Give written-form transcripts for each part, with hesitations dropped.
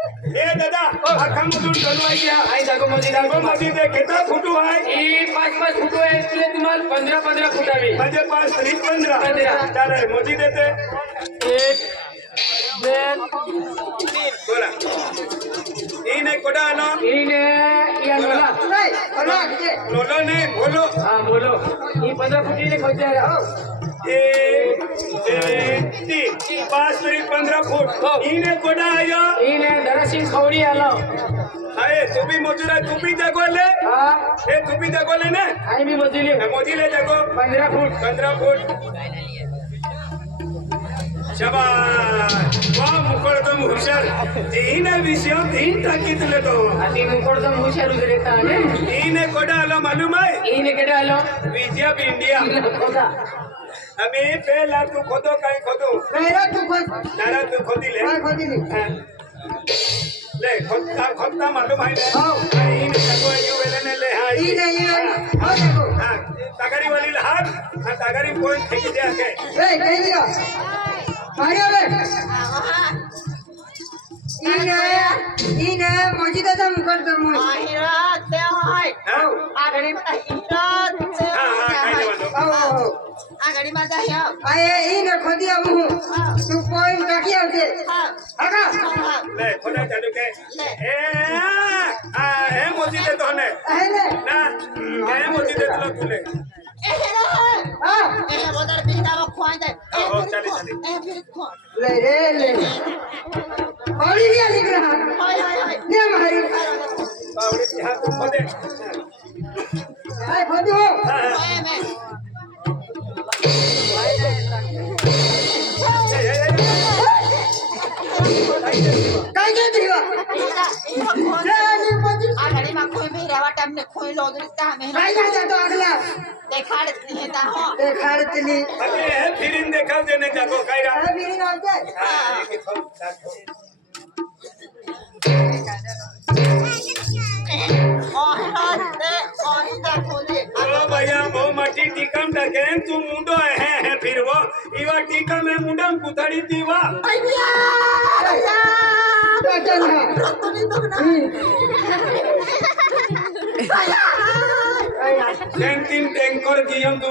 ए दादा आखा मधून डलवाई घ्या आई जागो मध्ये ते किती फुटू आहे ही 5-5 फूट आहे तुला तुम्हाला 15-15 फुटावी म्हणजे 5 3 15 चालेल मोदी देते 1 2 बोला ही नाही कोडा आलो हीने या लोला लोलो नाही बोलो हां बोलो ही 15 फुटीने खोचे हो 1 2 3 5 3 15 फूट हीने कोडा आयो हीने दरसिंग खवडी आलो आहे तुम्ही मजुरा तुम्ही जगवले हां हे तुम्ही जगवले ना आई मी मोजली मोदीले जगो 15 फूट शाबाश वाह मुकळदम हुशार तीन विषय तीन टाकीतले तो आणि मुकोडदम हुशार उजरेता ने हीने कोडा आलो मालूम है हीने केडा आलो विजय ऑफ इंडिया खोदा हमें पहला तू खोदो काय खोदो नारा तू खोद नारा तू खोदिले काय खोदिली ले खोदता मालूम है हो हीने जगो यो वेलने ले हां ई नाही हो देखो हां तागारी वाली हाथ हां तागारी पॉइंट फेंक दिया के ए कही दिया मारिया बे इन मजी दादा मुकट दम आघाडी माझा ह्या आये इन खोदिया मु तू पॉइंट टाकी आवते आका ले खोदा चालू के ए हे मोदी दे तोने आहे ना हे मोदी दे तुला तुले हां ए बोदर बिस्तावा खोय दे हो चले ए फिर खो ले ले पानी भी लिख रहा हाय हाय हाय ने मारी पावड़ी हाथ खोदे आय खोदो हाय मैं काय के दिवा आघाडी मा खोय मेरा वाटा हमने खोय लो दरिता में काय का जातो अगला देखा नहीं था हो देखाडतली अरे हे फिरिन देखाव देने जागो काय रा अरे बिरी नव्हते हां एक थोड ओ भैया वो मटी टीकम टाके तू मुंडो है फिर वो इवा टीका में मुंडम कुथड़ी दीवा तीन टैंकर कियो तू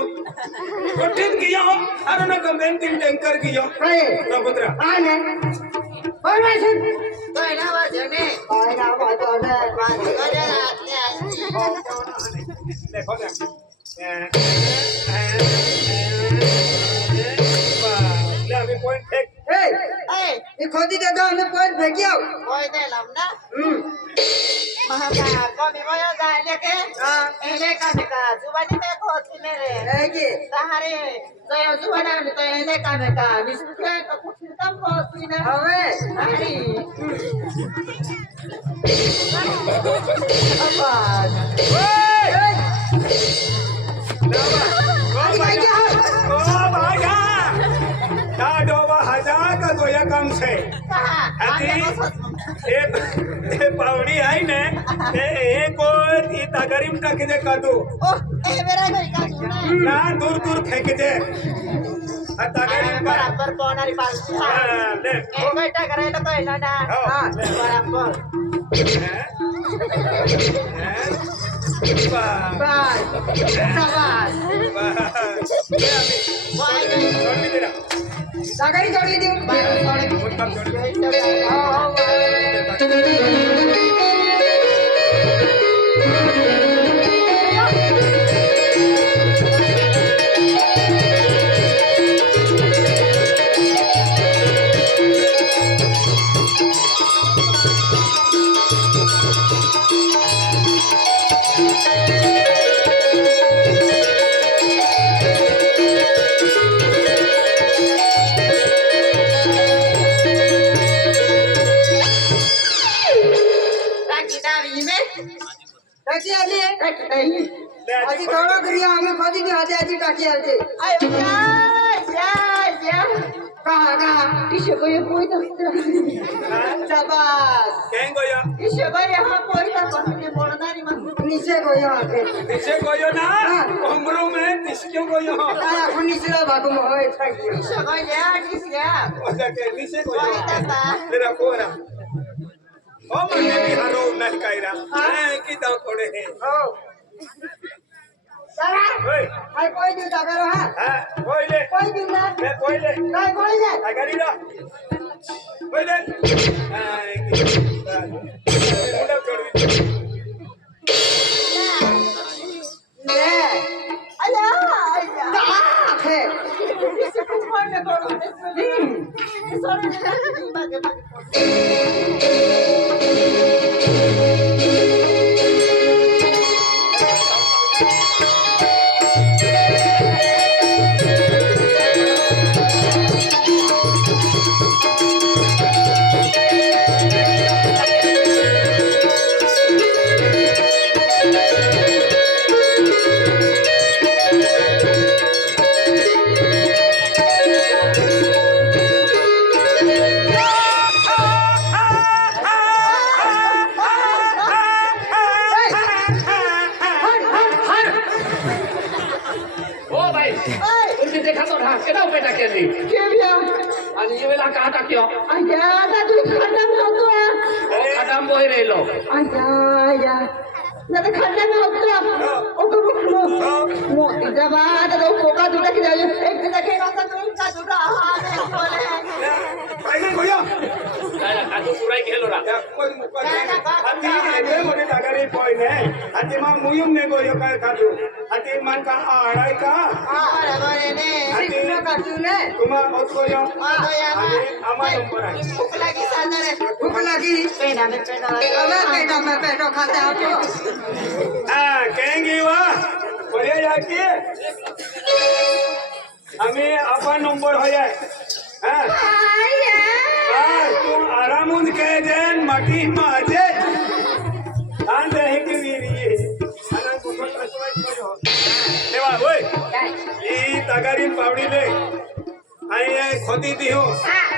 कठिन कियो अरे ना कम तीन टैंकर कियो काय ना पुत्रा आने कोण वाजून कोई ना वाजने काय ना वाजवण देखो ना ले अभी पॉइंट फेंक ए ए ये खोदी दे दो हमें पॉइंट फेंकियो कोई दे लमना महाका कमी भयो जाले के एले का जुबानी में खोती मेरे है की सहारे जय जुबाना में तो एले का निष्ठा तो कुछ कम खोती ना हवे अरे काम से पावड़ी है ने को तगरीम टाक दे काटू ओ ए मेरा कोई का ना दूर दूर फेंक दे तगरीम बराबर कोणारी पास हां ले ए बेटा करायला तो ना ना हां बराबर बाय शाबाश छोड़ भी तेरा सागरी जोड़ी दी टाकी आली आजी थोड़ा करिया हमें खोदी नहीं आती आजी टाकी आती आयो या कहाँ कहाँ इसे को ये कोई तो शाबाश कहीं गयो इसे को ये हम कोई तो कहने बोलना नहीं मत नीचे को यहाँ पे नीचे गयो ना उम्रों में किसक्यों गयो आया को नीचे भागो में होए टाकी इसे को ये किस या ओके नीचे कोई गयो तो तेरा कोरा हो म्हणजे मी हरवू नाही काय रा की दाव कोडे हे हो चला होय हाय कोई देऊ जागा हा हा कोयले कोई देऊ ना मैं कोयले काय कोई दे अगाड़ी रा कोयले मुंडा चोड़ ले अय्या हे कोण नको सोड मागे मागे ओ भाई तुमची देखा तो ढाक के दाव पे टाकेली के बिया आणि ये वेळा का टाक्यो आया आता तू खंडन होतो ओ खटाम बोय रेलो आया ना तर खंडन होतो ओ बघलो मोठी जबा आता तो कोका दुटा की जाऊ एक दिवस के आता तुमचा दुसरा हा नाही बोले पाहिजे भैया काजू पुराई गेलो रा कोण हाती हे मोठे टाकारे पॉइंट आहे हाती मा मुयुम ने गो काय खातो हाती मान का आडाय का बरोबर ने सिक्का काटू ने तुम्हा होत गो या या आमा नंबर आहे भूक लगी सादर भूख लगी पेड़ा में पेड़ा अब पेटो खाते आपको हाँ कहेंगे वाह बढ़िया जाके हमें अपन नंबर हो जाए हाँ तू आराम कह देन माटी माझे शांत आहे की विरी आणि कुठं कसवायचं तेव्हा होय ही तगारी पावडीले आणि खोदी दी हो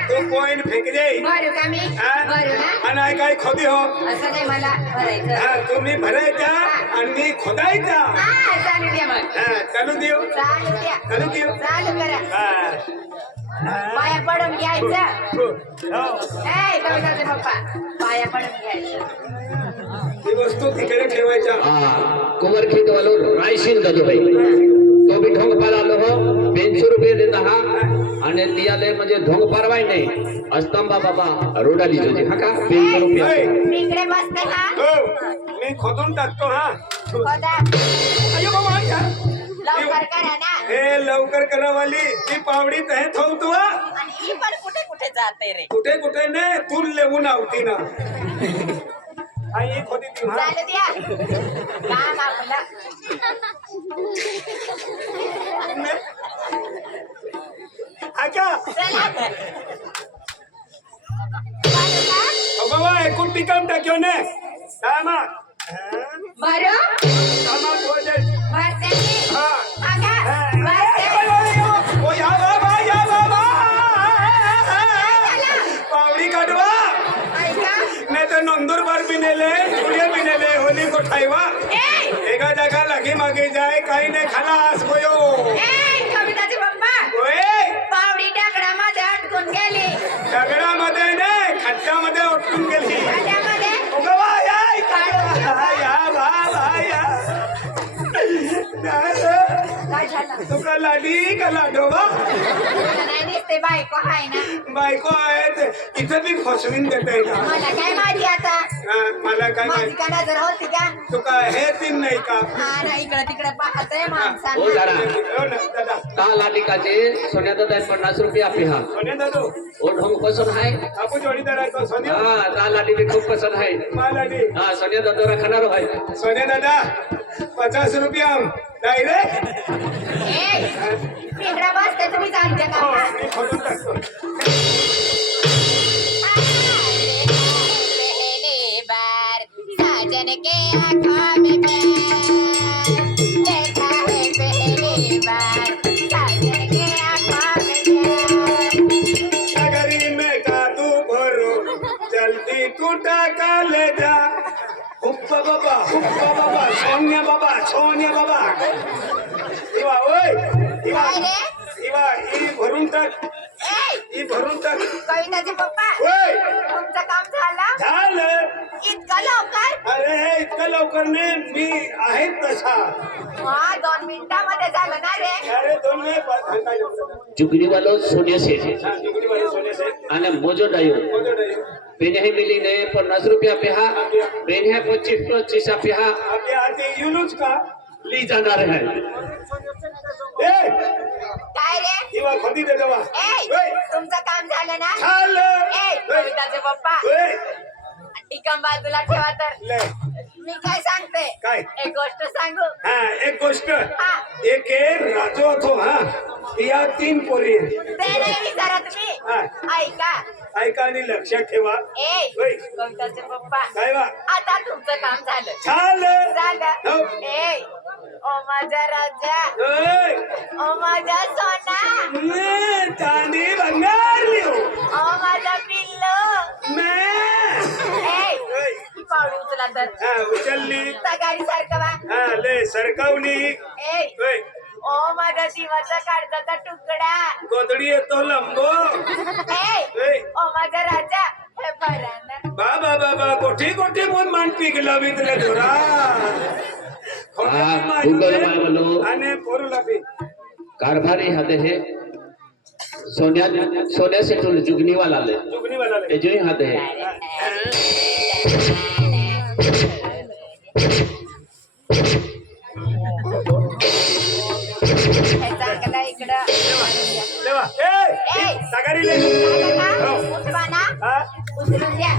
तो कोइन फेक दे भरू का मी भरू ना आणि काय खोदी हो असं नाही मला भरायचं हा तुम्ही भरायचा आणि मी खोदायचा हा चालू द्या मग हा चालू देऊ चालू द्या चालू देऊ चालू करा हा पाया पडून घ्यायचं हो ए कविताचे पप्पा पाया पडून घ्यायचं ही वस्तू तिकडे ठेवायच्या कुंवर खेत वालो रायशीन दादू भाई तो भी ढोंग पार आलो हो 500 रुपये देता हा आणि लियाले म्हणजे ढोंग पारवाय नाही अस्तंबा बाबा रोडाली जोजी हा का 500 रुपये मी इकडे बसते हा हो मी खोदून टाकतो हा खोदा अयो बाबा या लवकर करा ना हे लवकर करावाली ती पावडीत आहे ठेवतो आणि ही पण कुठे कुठे जाते रे कुठे कुठे नाही तू लेवून आवती ना आई खोदी ती हा चालू द्या काम आपलं आका चला चालू का बाबा एकूण टिकम टाक्यो ने कामा भरू कामा खोजे भरते मी हा आगा भरते ओ या बाबा पावडी काढवा ऐका नाही तर नंदुरबार बिनेले चुडिया बिनेले होली कोठाईवा एका जागा लागी मागे जाय काही नाही खालास होयो कविताचे पप्पा होय पावडी टाकडामध्ये अटकून गेली दगडामध्ये नाही खड्ड्यामध्ये उठून गेली त्यामध्ये उगवा या बाबा या काय झालं तुका लाडी का लाडोबा तुला नाही दिसते बायको हाय ना बायको आहेत इथं बी फसवीन देते ना मला काय माहिती आता मला काय माझी माहिती का नजर होती का तुका हे तीन नाही का हा ना इकडे तिकडे पाहतोय हो माणसांना जरा हो ना दादा का लालिकाचे सोन्याचा दान 50 रुपये आपे हा सोने दादू ओ ढोंग पसंद है आपू जोडीदार आहे तो सोन्या हाँ ता लाली भी खूब पसंद है मालाडी हाँ सोनिया दादो रखना रो है सोने दादा 50 रुपया डायरेक्ट इकडे बसते तुम्ही सांगते का हो मी खोदून टाकतो पहली बार साजन के आँखों में प्यार देखा है पहली बार साजन के आँखों में प्यार नगरी में कादू भरो जल्दी तू टाका ले जा हुप्पा बाबा सोन्या बाबा इवा ओय इवा काय रे? इवा ई भरून टाक ए, ई भरून टाक कविताचे पप्पा ओय तुमचं काम झालं झालं इतका लवकर अरे इतकं लवकर नाही, मी आहे तसा. 2 मिनिटामध्ये झालं ना रे. अरे 2 मिनिट. जुगनी वालों सोनिया से हाँ, जुगनी वाले सोने से. आणि मोजो डायो बोलो नहीं. पेन है मिली ने 50 रुपया पे हा पेन है 25 पे हा आपके आते यूनुस का. ली जाणार है. ए काय रे किंवा खदी दे दवा. तुमचं काम झालं ना. झालं. कविताचे पप्पा टिकम बाजूला ठेवा तर. ले. मी काय सांगते काय? एक गोष्ट सांगू. हा एक गोष्ट. हा. एक राजो होतो हा. या 3 पोरी. ते नाही विचारा तुम्ही. हा. ऐका ऐका आणि लक्षात ठेवा. होय. कविताचे पप्पा काय वा. आता तुमचं काम झालं. झालं. झालं. हो. ओ माझा राजा, होय. ओ माझा सोना, चांदी भंगार लिहो. ओ माझा पिल्लो. होय. ही पावडी उचला तर. हा उचलली. गाडी सारखं वा. हा ले सरकवली. होय. ओ माझा जीवाचा काढताचा तुकडा. गोदडी येतो लंबो. ओ माझा राजा, हे बरा ना. बाबा बाबा गोठी गोठी म्हणून मान पिकला मी तुला धोरा. गुगल माय वालो आणि पोरूला बी. कारभारी हाते है सोन्या से तो जुगनी वाला ले जुगनी वाला ले. जो ही हाते है. हे चांगलं इकडं. लेवा. ए सगारी ले. झालं का? हो. उठवा ना. हा. उचलून द्या.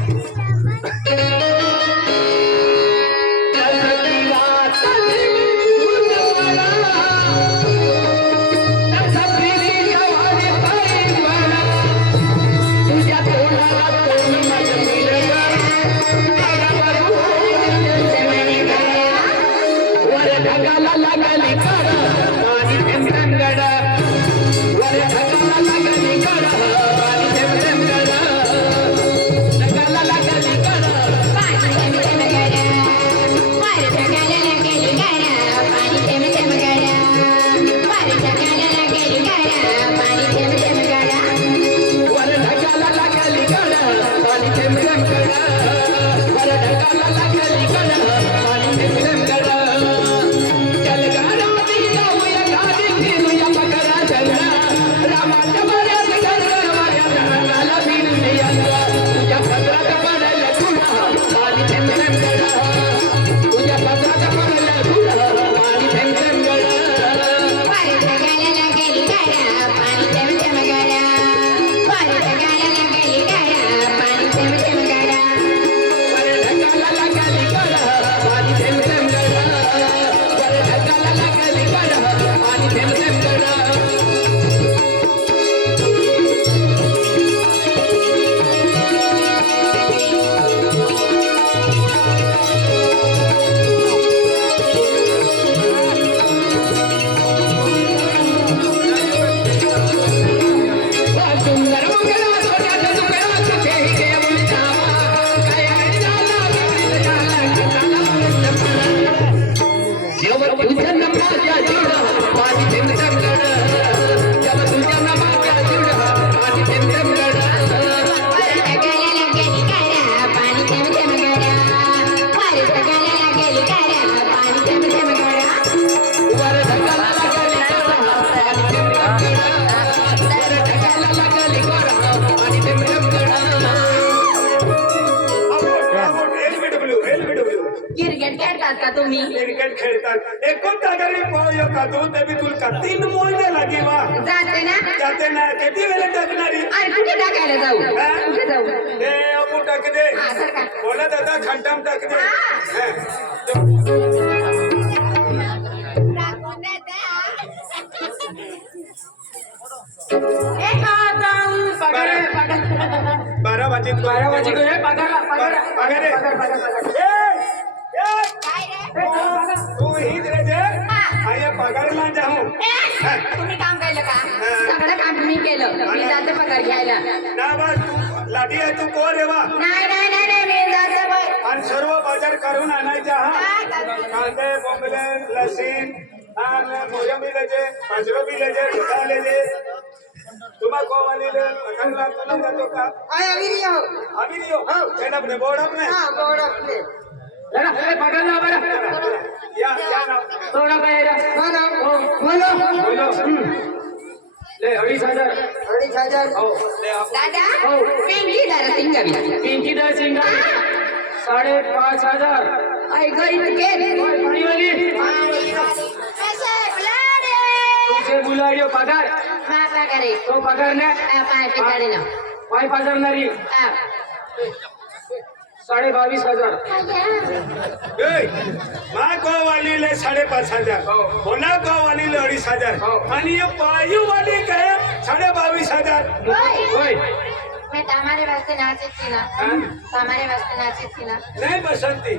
क्रिकेट खेळतात का तुम्ही? क्रिकेट खेळतात. एकूण तागारी पोयो का तू ते बी तुला 3 महिने लागे वा. जाते ना. जाते ना किती वेळ टाकणारी. अरे कुठे टाकायला जाऊ? कुठे जाऊ? ते आपण टाक दे. हा, सरका. बोला दादा खंडाम टाक दे. हा. टाकून देते, बारा वाजे पगारे. काय रे? तू हीच रे जे आया पगारला जाऊ. तुम्ही काम केलं का? सगळं काम मी केलं. मी जाते पगार घ्यायला. ना बा तू लाठी आहे तू कोण रे बा. नाही नाही नाही नाही, मी जाते बाई. आणि सर्व बाजार करून आणायचा. हा कांदे बोंबले लसीण आणि मोसंबी लेजे, बाजरो बी लेजे, ढोका लेजे. तुम्हा कोवालीले पकडला तुला जातो का आय अविरिया हो आम्ही लियो मॅडम ने बोर्ड अपने हा बोर्ड आपले जरा ए पकडला बरं या नाव थोडा काय रे हा ना बोलो बोलो ले 2,500 2,500 हो ले आप दादा पिंकी दादा सिंगावी पिंकी दर सिंग 5,500 आई गई के पाणी वाली कैसे बुलाडे तुझे बुलाडियो पगार मापा करे तो पगार ने पाय पे काढे ना 5,000 नरी 22,500 ए मा कोवालीले 5,500 बोला कोवालीले 2,500 आणि ये पायू वाली कहे 22,500 होय मैं तुम्हारे वास्ते नाची थी ना तुम्हारे वास्ते नाची थी ना नहीं बसंती